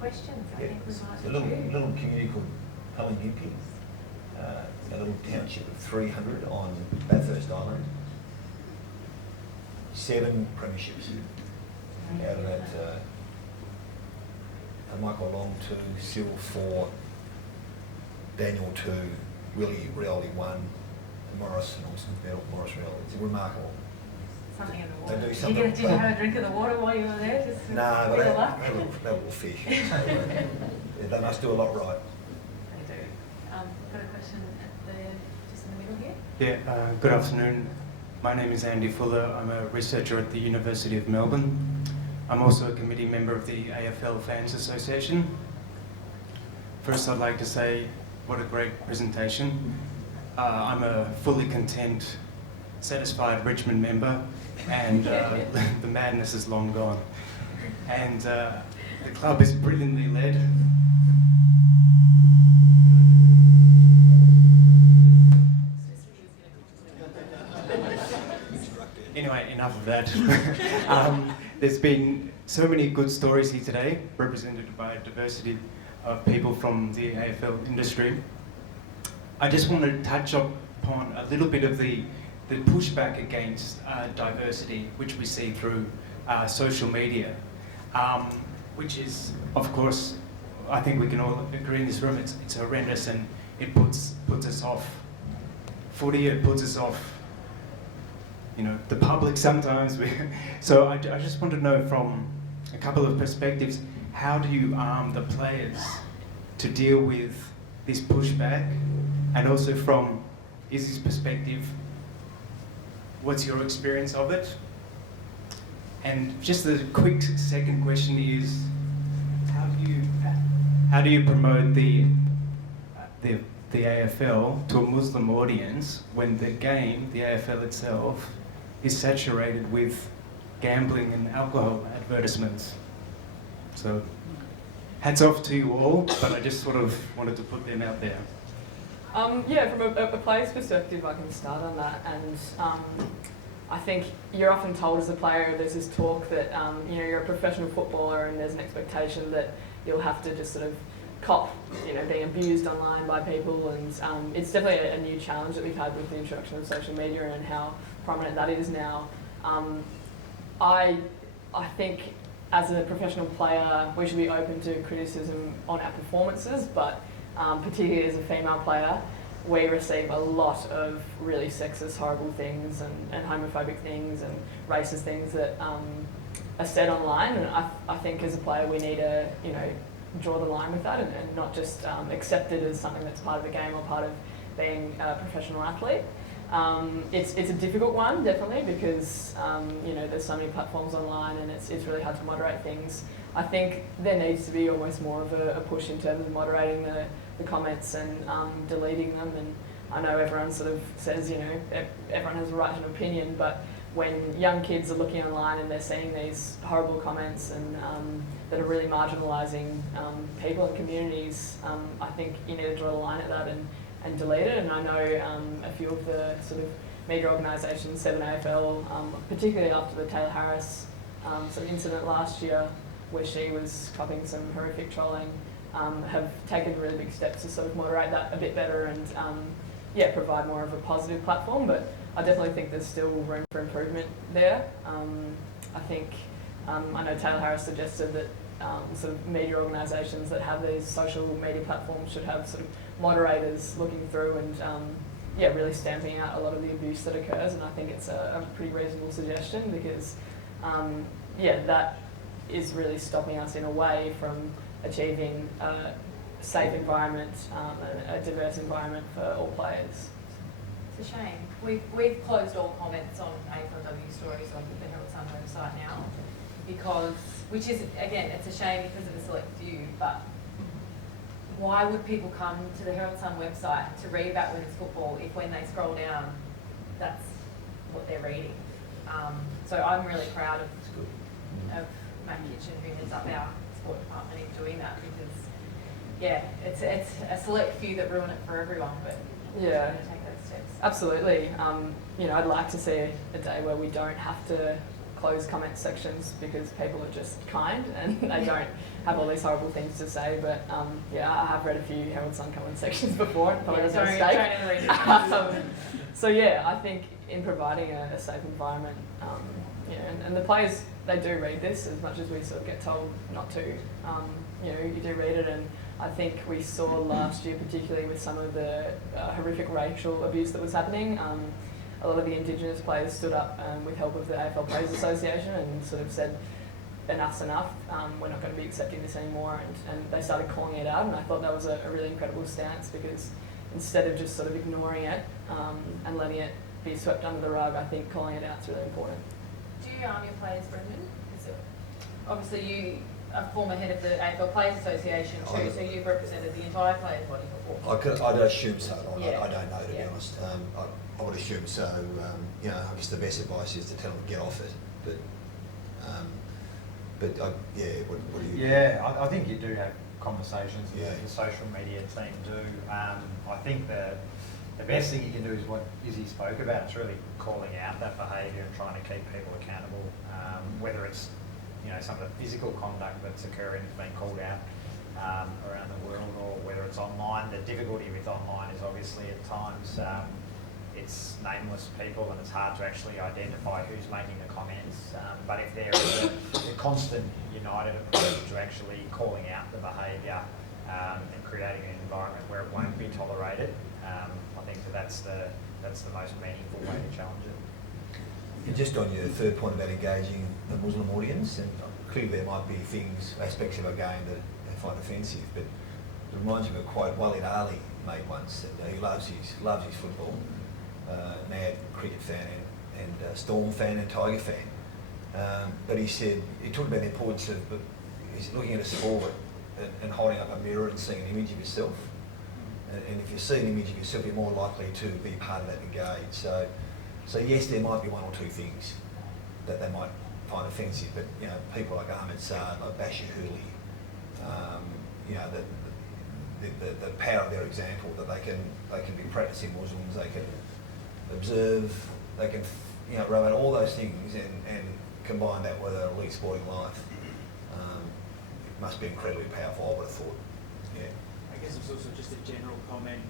questions, I think we might a little community called Huntington, a little township of 300 on Bathurst Island. 7 premierships out of that. Michael Long 2, Sil 4, Daniel 2, Willie Rioli 1, Morris and Olsen Bell, Morris Rioli. It's remarkable. Something in the water. They do something. Did you have a drink of the water while you were there? Just no, but they will fish. Yeah, they must do a lot right. They do. Got a question at just in the middle here? Yeah, good afternoon. My name is Andy Fuller. I'm a researcher at the University of Melbourne. I'm also a committee member of the AFL Fans Association. First, I'd like to say what a great presentation. I'm a fully content, satisfied Richmond member, and the madness is long gone. And the club is brilliantly led. Anyway, enough of that. There's been so many good stories here today, represented by a diversity of people from the AFL industry. I just want to touch upon a little bit of the pushback against diversity, which we see through social media, which is, of course, I think we can all agree in this room, it's horrendous, and it puts us off footy, it puts us off, you know, the public sometimes. So I just want to know from a couple of perspectives, how do you arm the players to deal with this pushback? And also from Izzy's perspective, what's your experience of it? And just a quick second question is, how do you promote the AFL to a Muslim audience when the game, the AFL itself, is saturated with gambling and alcohol advertisements? So, hats off to you all, but I just sort of wanted to put them out there. Yeah, from a player's perspective, I can start on that, and I think you're often told as a player, there's this talk that you know, you're a professional footballer and there's an expectation that you'll have to just sort of cop, you know, being abused online by people, and it's definitely a new challenge that we've had with the introduction of social media and how prominent that is now. I think as a professional player, we should be open to criticism on our performances, but particularly as a female player, we receive a lot of really sexist, horrible things and homophobic things and racist things that are said online. And I think as a player we need to, you know, draw the line with that and not just accept it as something that's part of the game or part of being a professional athlete. It's a difficult one, definitely, because you know, there's so many platforms online and it's really hard to moderate things. I think there needs to be almost more of a push in terms of moderating the comments and deleting them. And I know everyone sort of says, you know, everyone has a right to an opinion, but when young kids are looking online and they're seeing these horrible comments and that are really marginalising people and communities, I think you need to draw the line at that and delete it. And I know a few of the sort of media organisations, 7AFL, particularly after the Taylor Harris sort of incident last year, where she was copping some horrific trolling, have taken really big steps to sort of moderate that a bit better and yeah, provide more of a positive platform. But I definitely think there's still room for improvement there. I think, I know Taylor Harris suggested that sort of media organisations that have these social media platforms should have sort of moderators looking through and yeah, really stamping out a lot of the abuse that occurs. And I think it's a pretty reasonable suggestion because yeah, that is really stopping us in a way from achieving a safe environment and a diverse environment for all players. It's a shame. We've closed all comments on AFLW stories on the Herald Sun website now, because, which is, again, it's a shame because of a select few, but why would people come to the Herald Sun website to read about women's football if when they scroll down, that's what they're reading? So I'm really proud of Matt Kitchen, who heads up our sport department, in doing that, because yeah, it's a select few that ruin it for everyone, but yeah, take those steps. Absolutely. You know, I'd like to see a day where we don't have to closed comment sections because people are just kind and they don't have all these horrible things to say. But yeah, I have read a few Herald Sun comment sections before. And probably was a mistake. Don't ever read it. So yeah, I think in providing a safe environment, you know, and the players, they do read this as much as we sort of get told not to. You know, you do read it, and I think we saw last year, particularly with some of the horrific racial abuse that was happening, a lot of the Indigenous players stood up with help of the AFL Players Association and sort of said, enough's enough, we're not going to be accepting this anymore, and they started calling it out, and I thought that was a really incredible stance, because instead of just sort of ignoring it and letting it be swept under the rug, I think calling it out is really important. Do you arm your players, Brendon? Obviously you are former head of the AFL Players Association too, so you've represented the entire players body before. I'd assume so. I don't know, to be Yeah. honest. I would assume so. You know, I guess the best advice is to tell them to get off it. But yeah, what do you? Yeah, I think you do have conversations Yeah. that the social media team do. I think the best thing you can do is what Izzy spoke about. It's really calling out that behaviour and trying to keep people accountable, whether it's, you know, some of the physical conduct that's occurring is being called out around the world, or whether it's online. The difficulty with online is obviously at times it's nameless people and it's hard to actually identify who's making the comments. But if there is a constant united approach to actually calling out the behaviour and creating an environment where it won't be tolerated, I think that's the most meaningful way to challenge it. Just on your third point about engaging the Muslim audience, and clearly there might be things, aspects of a game that they find offensive, but it reminds me of a quote Walid Ali made once, that he loves his football, mad cricket fan and Storm fan and Tiger fan. But he said, he talked about the importance of he's looking at a sport and holding up a mirror and seeing an image of yourself. And if you see an image of yourself, you're more likely to be part of that engage. So yes, there might be one or two things that they might find offensive, but you know, people like Ameet, like Bashir Hooley, you know, the power of their example, that they can be practicing Muslims, they can observe, they can, you know, run all those things and combine that with an elite sporting life. It must be incredibly powerful, I would have thought. Yeah. I guess it's also just a general comment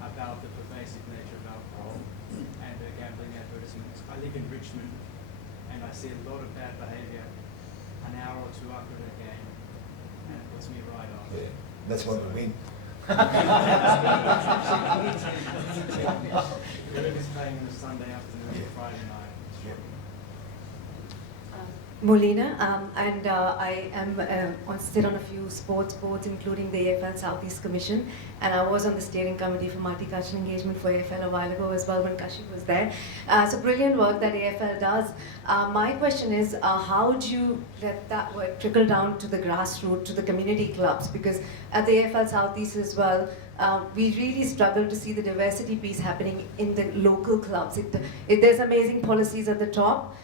about the pervasive nature of alcohol and the gambling advertisements. I live in Richmond and I see a lot of bad behaviour an hour or two after the game, and it puts me right off. Yeah, that's why we win. The league is playing on a Sunday afternoon or Friday night. Molina, and I am sit on a few sports boards, including the AFL Southeast Commission, and I was on the steering committee for multicultural engagement for AFL a while ago as well when Kashi was there. So brilliant work that AFL does. My question is, how do you let that work trickle down to the grassroots, to the community clubs? Because at the AFL Southeast as well, we really struggle to see the diversity piece happening in the local clubs. There's amazing policies at the top.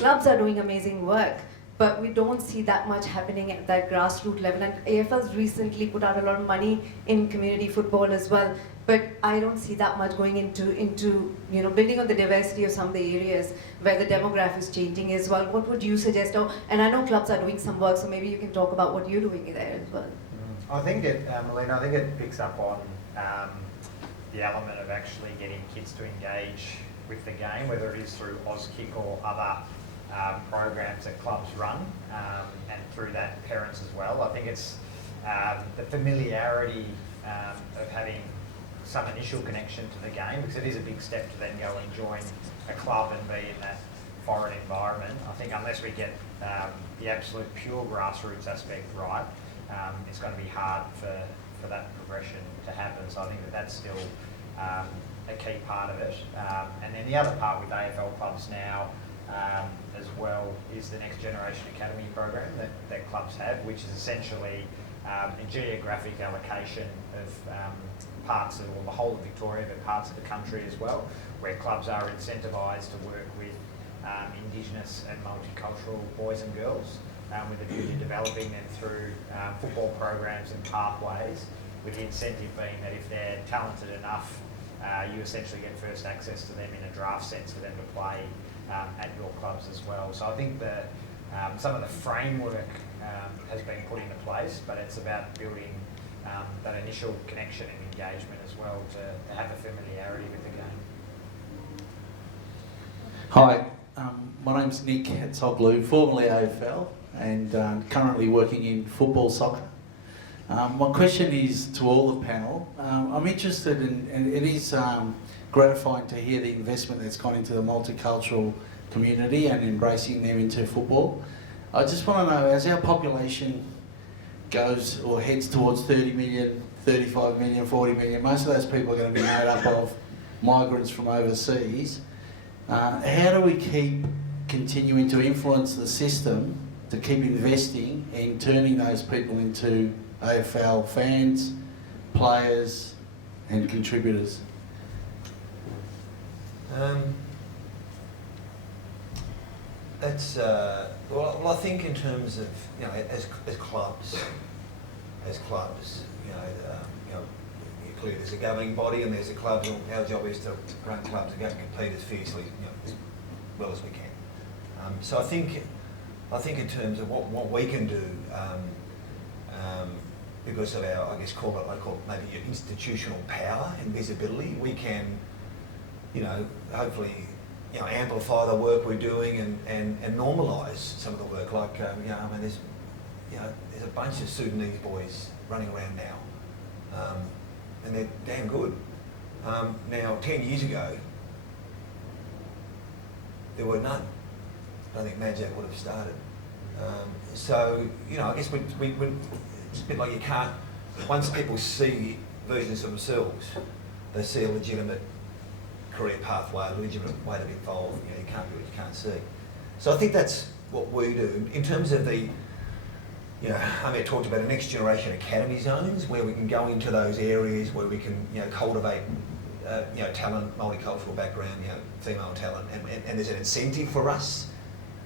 Clubs are doing amazing work, but we don't see that much happening at that grassroots level. And AFL's recently put out a lot of money in community football as well, but I don't see that much going into you know, building on the diversity of some of the areas where the demographic is changing as well. What would you suggest? Oh, and I know clubs are doing some work, so maybe you can talk about what you're doing there as well. I think it, Melina, I think it picks up on the element of actually getting kids to engage with the game, whether it is through Auskick or other programs that clubs run, and through that parents as well. I think it's the familiarity of having some initial connection to the game, because it is a big step to then go and join a club and be in that foreign environment. I think unless we get the absolute pure grassroots aspect right, it's going to be hard for that progression to happen. So I think that's still a key part of it. And then the other part with AFL clubs now as well is the Next Generation Academy program that clubs have, which is essentially a geographic allocation of parts of, or the whole of Victoria, but parts of the country as well, where clubs are incentivised to work with Indigenous and multicultural boys and girls, with a view to developing them through football programs and pathways, with the incentive being that if they're talented enough, you essentially get first access to them in a draft sense for them to play at your clubs as well. So I think that some of the framework has been put into place, but it's about building that initial connection and engagement as well to have a familiarity with the game. Hi, my name's Nick Toglu, formerly AFL and currently working in football soccer. My question is to all the panel. I'm interested in, and it is gratifying to hear the investment that's gone into the multicultural community and embracing them into football. I just want to know, as our population goes or heads towards 30 million, 35 million, 40 million, most of those people are going to be made up of migrants from overseas. How do we keep continuing to influence the system to keep investing in turning those people into AFL fans, players and contributors? That's well, I think in terms of, you know, as clubs, clearly there's a governing body and there's a club. Our job is to run clubs and go and compete as fiercely, you know, as well as we can. So I think in terms of what we can do, because of our, I guess, I call it maybe your institutional power and visibility, we can, you know, hopefully, you know, amplify the work we're doing and normalise some of the work. Like, you know, I mean, there's a bunch of Sudanese boys running around now, and they're damn good. Now, 10 years ago, there were none. I don't think Majak would have started. So, you know, I guess we it's a bit like you can't, once people see versions of themselves, they see a legitimate career pathway, a legitimate way to be involved. You know, you can't do what you can't see. So I think that's what we do. In terms of the, you know, Ameet talked about a next generation academy zones where we can go into those areas where we can, you know, cultivate, you know, talent, multicultural background, you know, female talent, and there's an incentive for us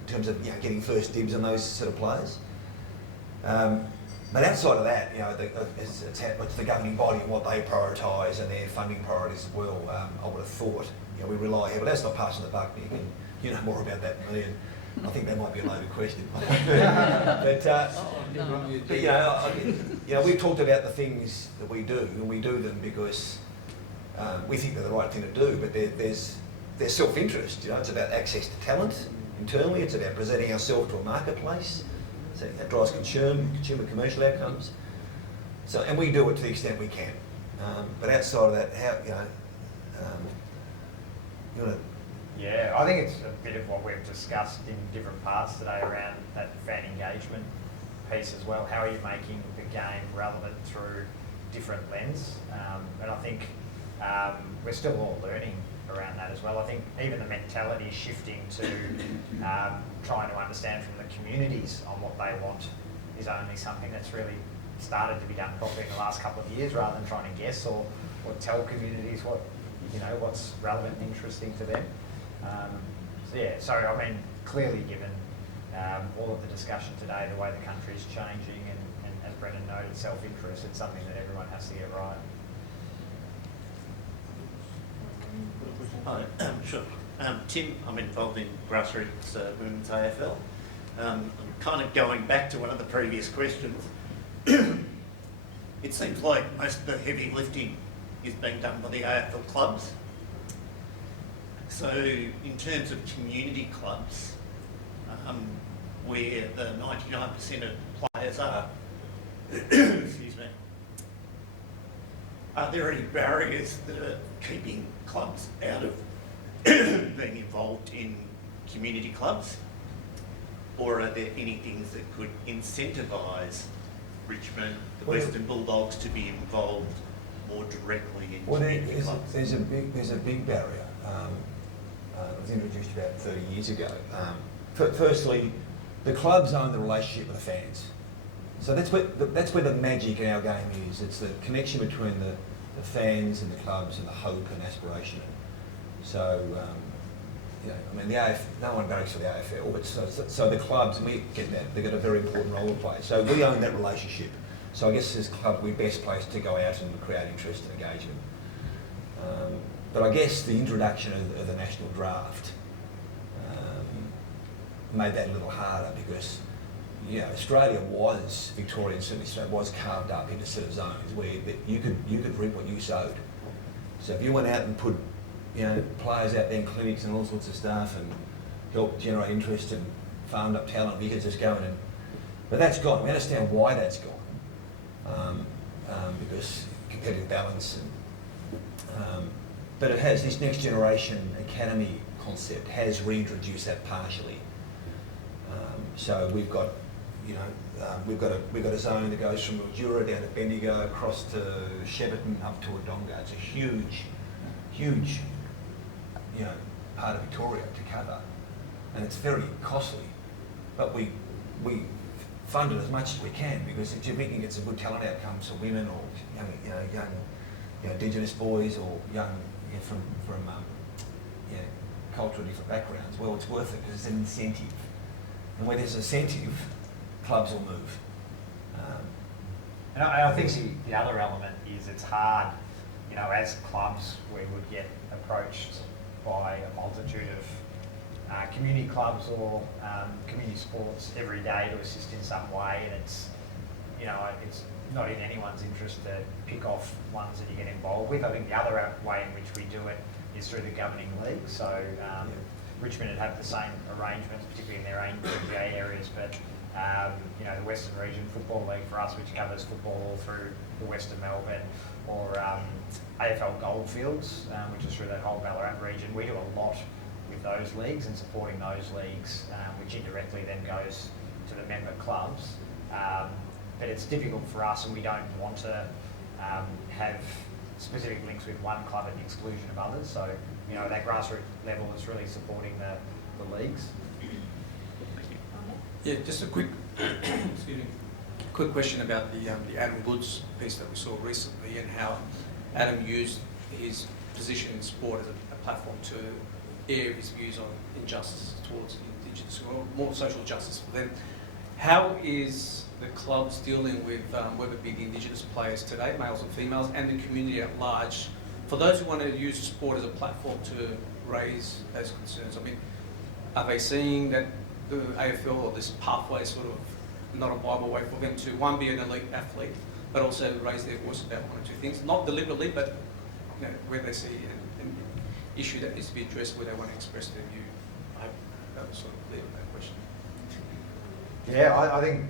in terms of, you know, getting first dibs on those sort of players. But outside of that, you know, it's the governing body and what they prioritise and their funding priorities as well. I would have thought, you know, we rely heavily. That's not passing the buck, Nick, and you know more about that than me. And I think that might be a loaded question. But you know, we've talked about the things that we do, and we do them because we think they're the right thing to do. But there's self-interest. You know, it's about access to talent internally. It's about presenting ourselves to a marketplace. So that drives consumer commercial outcomes. So, and we do it to the extent we can. But outside of that, how, you know, you want to? Yeah, I think it's a bit of what we've discussed in different parts today around that fan engagement piece as well. How are you making the game relevant through different lens? And I think we're still all learning around that as well. I think even the mentality is shifting to trying to understand from the communities on what they want is only something that's really started to be done properly in the last couple of years, rather than trying to guess or tell communities what, you know, what's relevant and interesting to them. So yeah, so I mean, clearly given all of the discussion today, the way the country is changing, and as Brendon noted, self-interest, it's something that everyone has to get right. Hi, sure. Tim, I'm involved in grassroots women's AFL. I'm kind of going back to one of the previous questions. It seems like most of the heavy lifting is being done by the AFL clubs. So in terms of community clubs, where the 99% of players are, excuse me, are there any barriers that are keeping clubs out of being involved in community clubs? Or are there any things that could incentivise Richmond, the Western Bulldogs, to be involved more directly in community clubs? There's a big barrier. It was introduced about 30 years ago. Firstly, the clubs own the relationship with the fans. So that's where the magic in our game is. It's the connection between the fans and the clubs and the hope and aspiration. So, you know, I mean, no one barracks for the AFL, but so the clubs, and we get that, they've got a very important role to play. So we own that relationship. So I guess as a club, we're best placed to go out and create interest and engagement. But I guess the introduction of the national draft made that a little harder because, you know, Australia was, Victoria and certainly Australia was carved up into sort of zones where you could reap what you sowed. So if you went out and put, you know, players out there in clinics and all sorts of stuff and helped generate interest and farmed up talent, you could just go in and, but that's gone. We understand why that's gone. Because competitive balance and, but it has, this next generation academy concept has reintroduced that partially. So we've got, you know, we've got a zone that goes from Mildura down to Bendigo, across to Shepparton, up to Wodonga. It's a huge, huge, you know, part of Victoria to cover, and it's very costly. But we fund it as much as we can because if we can get some good talent outcomes for women or young Indigenous boys or young from culturally different backgrounds, well, it's worth it because it's an incentive. And where there's incentive, clubs will move. And I think the other element is it's hard, you know, as clubs we would get approached by a multitude of community clubs or community sports every day to assist in some way, and it's, you know, it's not in anyone's interest to pick off ones that you get involved with. I think the other way in which we do it is through the governing league. So Richmond would have the same arrangements, particularly in their own PGA areas, but you know, the Western Region Football League for us, which covers football all through the Western Melbourne, or AFL Goldfields, which is through that whole Ballarat region. We do a lot with those leagues and supporting those leagues, which indirectly then goes to the member clubs. But it's difficult for us, and we don't want to have specific links with one club at the exclusion of others. So, you know, at that grassroots level, it's really supporting the leagues. Yeah, just a quick, excuse me, quick question about the Adam Goods piece that we saw recently and how Adam used his position in sport as a platform to air his views on injustice towards Indigenous, or more social justice for them. How is the clubs dealing with whether it be the Indigenous players today, males and females, and the community at large, for those who want to use sport as a platform to raise those concerns? I mean, are they seeing that the AFL or this pathway is sort of not a viable way for them to, one, be an elite athlete, but also raise their voice about one or two things, not deliberately, but you know, where they see an issue that needs to be addressed, where they want to express their view? I hope that was sort of clear with that question. Yeah, I think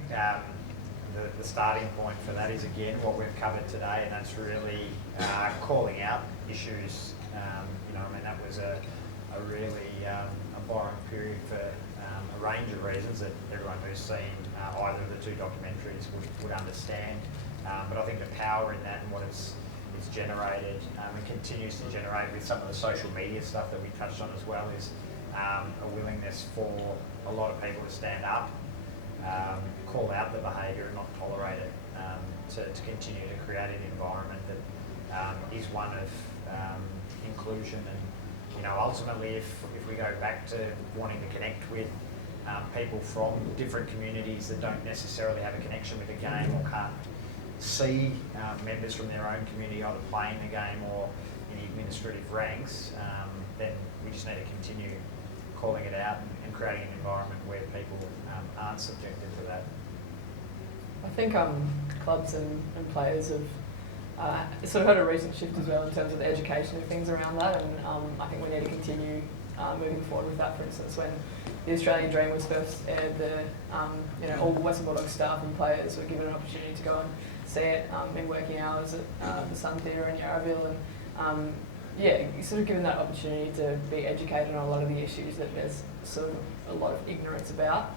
the starting point for that is, again, what we've covered today, and that's really calling out issues. You know, I mean, that was a really abhorrent period for a range of reasons that everyone who's seen either of the two documentaries would understand. But I think the power in that and what it's generated and continues to generate with some of the social media stuff that we touched on as well is a willingness for a lot of people to stand up, call out the behaviour and not tolerate it, to continue to create an environment that is one of inclusion. And, you know, ultimately if we go back to wanting to connect with people from different communities that don't necessarily have a connection with the game or can't see members from their own community either playing the game or in the administrative ranks, then we just need to continue calling it out and creating an environment where people aren't subjected to that. I think clubs and players have sort of had a recent shift as well in terms of the education of things around that, and I think we need to continue moving forward with that. For instance, when the Australian Dream was first aired, you know, all Western Bulldogs staff and players were given an opportunity to go and see it in working hours at the Sun Theatre in Yarraville, and yeah, you're sort of given that opportunity to be educated on a lot of the issues that there's sort of a lot of ignorance about.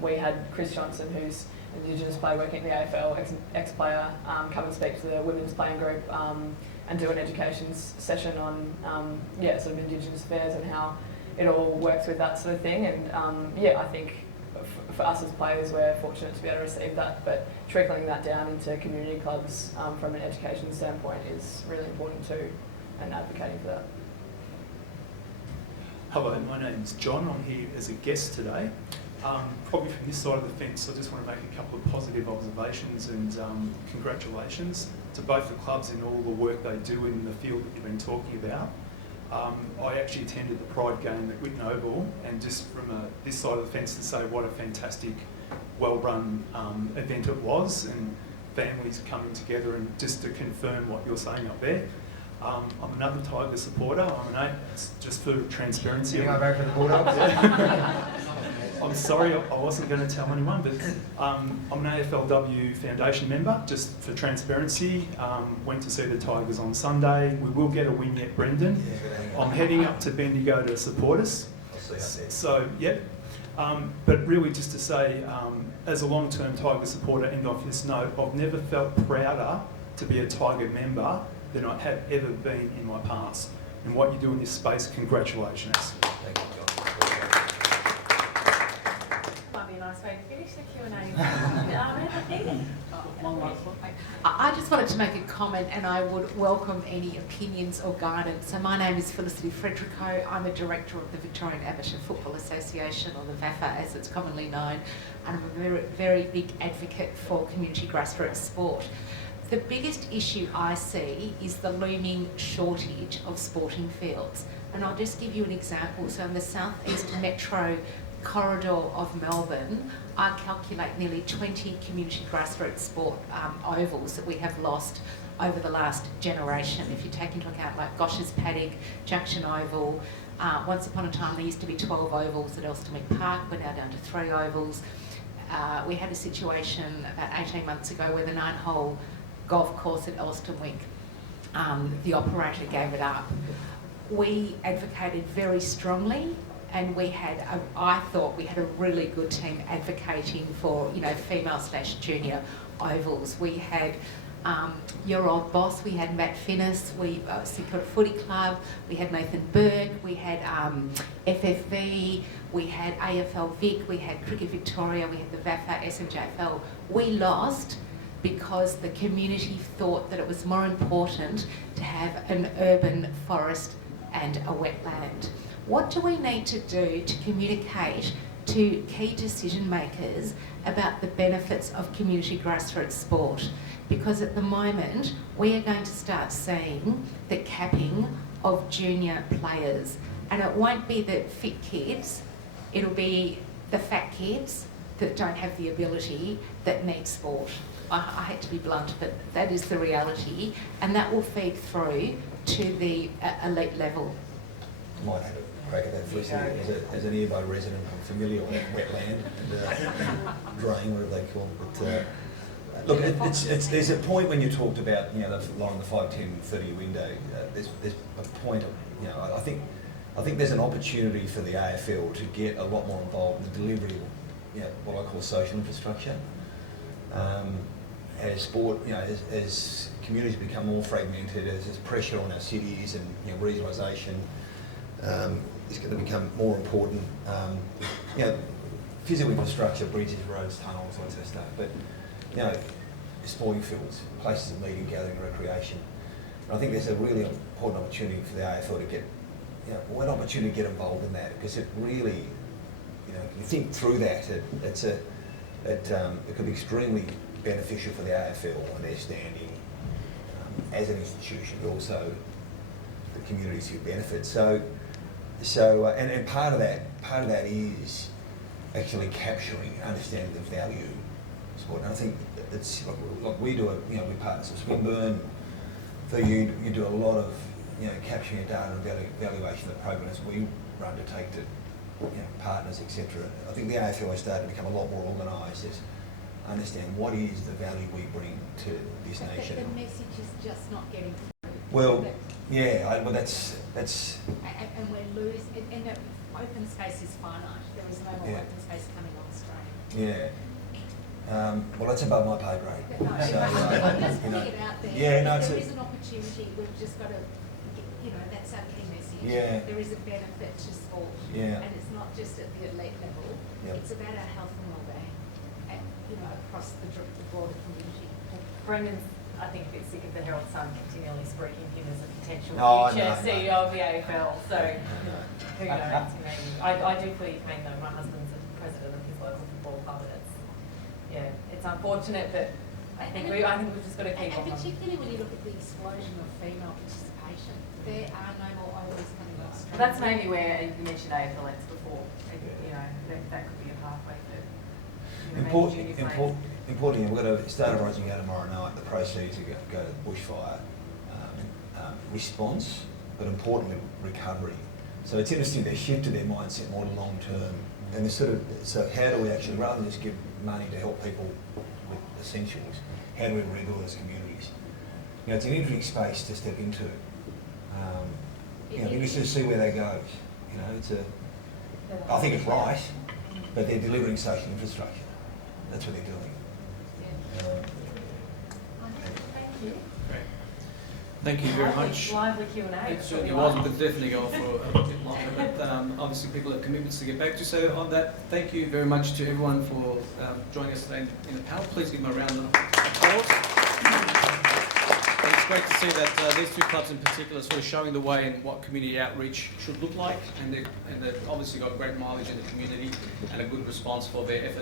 We had Chris Johnson, who's an Indigenous player working at the AFL, ex-player, come and speak to the women's playing group and do an education session on yeah, sort of Indigenous affairs and how it all works with that sort of thing. And yeah, I think for us as players, we're fortunate to be able to receive that, but trickling that down into community clubs from an education standpoint is really important too, and advocating for that. Hello, my name's John. I'm here as a guest today. Probably from this side of the fence, I just want to make a couple of positive observations and congratulations to both the clubs in all the work they do in the field that you've been talking about. I actually attended the Pride game at Whitten Oval, and just from this side of the fence to say what a fantastic, well-run event it was, and families coming together, and just to confirm what you're saying up there. I'm another Tiger supporter. I'm an just for transparency. You want to vote for the Bulldogs? I'm sorry, I wasn't going to tell anyone, but I'm an AFLW Foundation member, just for transparency. Went to see the Tigers on Sunday. We will get a win yet, Brendon. I'm heading up to Bendigo to support us. I'll see you up there. So, yep. But really just to say, as a long-term Tiger supporter, and off this note, I've never felt prouder to be a Tiger member than I have ever been in my past. And what you do in this space, congratulations. Thank you, John. Might be a nice way to finish the Q&A. I just wanted to make a comment, and I would welcome any opinions or guidance. So my name is Felicity Frederico. I'm a director of the Victorian Amateur Football Association, or the VAFA as it's commonly known, and I'm a very, very big advocate for community grassroots sport. The biggest issue I see is the looming shortage of sporting fields. And I'll just give you an example. So in the southeast metro corridor of Melbourne, I calculate nearly 20 community grassroots sport ovals that we have lost over the last generation. If you take into account like Gosh's Paddock, Junction Oval, once upon a time there used to be 12 ovals at Elstonwick Park, we're now down to 3 ovals. We had a situation about 18 months ago where the 9-hole golf course at Elstonwick, the operator gave it up. We advocated very strongly, and we had, I thought we had a really good team advocating for, female/junior ovals. We had your old boss, we had Matt Finnis, we Seacoast Footy Club, we had Nathan Berg, we had FFV, we had AFL Vic, we had Cricket Victoria, we had the VAFA, SMJFL. We lost because the community thought that it was more important to have an urban forest and a wetland. What do we need to do to communicate to key decision makers about the benefits of community grassroots sport? Because at the moment, we are going to start seeing the capping of junior players. And it won't be the fit kids, it'll be the fat kids that don't have the ability that need sport. I hate to be blunt, but that is the reality, and that will feed through to the elite level. Might have a crack at that, Felicity. As a nearby resident, I'm familiar with wetland and drain, whatever they call it. But, look, there's a point when you talked about, along the 5, 10, 30-year window. There's a point of, I think there's an opportunity for the AFL to get a lot more involved in the delivery of, what I call social infrastructure. As sport, as communities become more fragmented, as there's pressure on our cities and regionalisation, is going to become more important. Physical infrastructure, bridges, roads, tunnels, all that sort of stuff. But sporting fields, places of meeting, gathering, recreation. And I think there's a really important opportunity for the AFL to get, an opportunity to get involved in that, because it really, you think through that, it could be extremely beneficial for the AFL and their standing as an institution, but also the communities who benefit. So, and part of that is actually capturing, understanding the value of sport. And I think it's like we do we partner with Swinburne. So you do a lot of capturing your data and evaluation of the programs we run to take to partners, etc. I think the AFL has started to become a lot more organised. Understand what is the value we bring to this nation. The message is just not getting through. Well, that's. And we're losing. And the open space is finite. There is no more open space coming on stream. Yeah. Well, that's above my pay grade. No, I'm just putting it out there. There is an opportunity. We've just got to, that's our key message. Yeah. There is a benefit to sport. Yeah. And it's not just at the elite level. Yep. It's about our health and well-being, and across the broader community. Brendan's, I think, a bit sick of the Herald Sun continually speaking him as a potential future No. CEO of the AFL. So who knows? I do fully commend though. My husband's the president of his local football club, and it's unfortunate, but I think we've just got to keep on. And particularly when you look at the explosion of female participation, there are no more O's coming off stream. That's maybe where you mentioned AFLX before. You know, that could be a pathway for Importantly, we're going to start rising out tomorrow night. The proceeds are going to go to bushfire response, but importantly, recovery. So it's interesting they shifted their mindset more to long term, and so how do we actually, rather than just give money to help people with essentials, how do we rebuild as communities? You know, it's an interesting space to step into. You know, interested to see where that goes. You know, I think it's right, but they're delivering social infrastructure. That's what they're doing. Thank you very much. Lively Q&A. It certainly was. We could definitely go for a bit longer, but obviously people have commitments to get back to. So on that, thank you very much to everyone for joining us today in the panel. Please give them a round of applause. And it's great to see that these two clubs in particular are sort of showing the way in what community outreach should look like, and they've obviously got great mileage in the community and a good response for their efforts.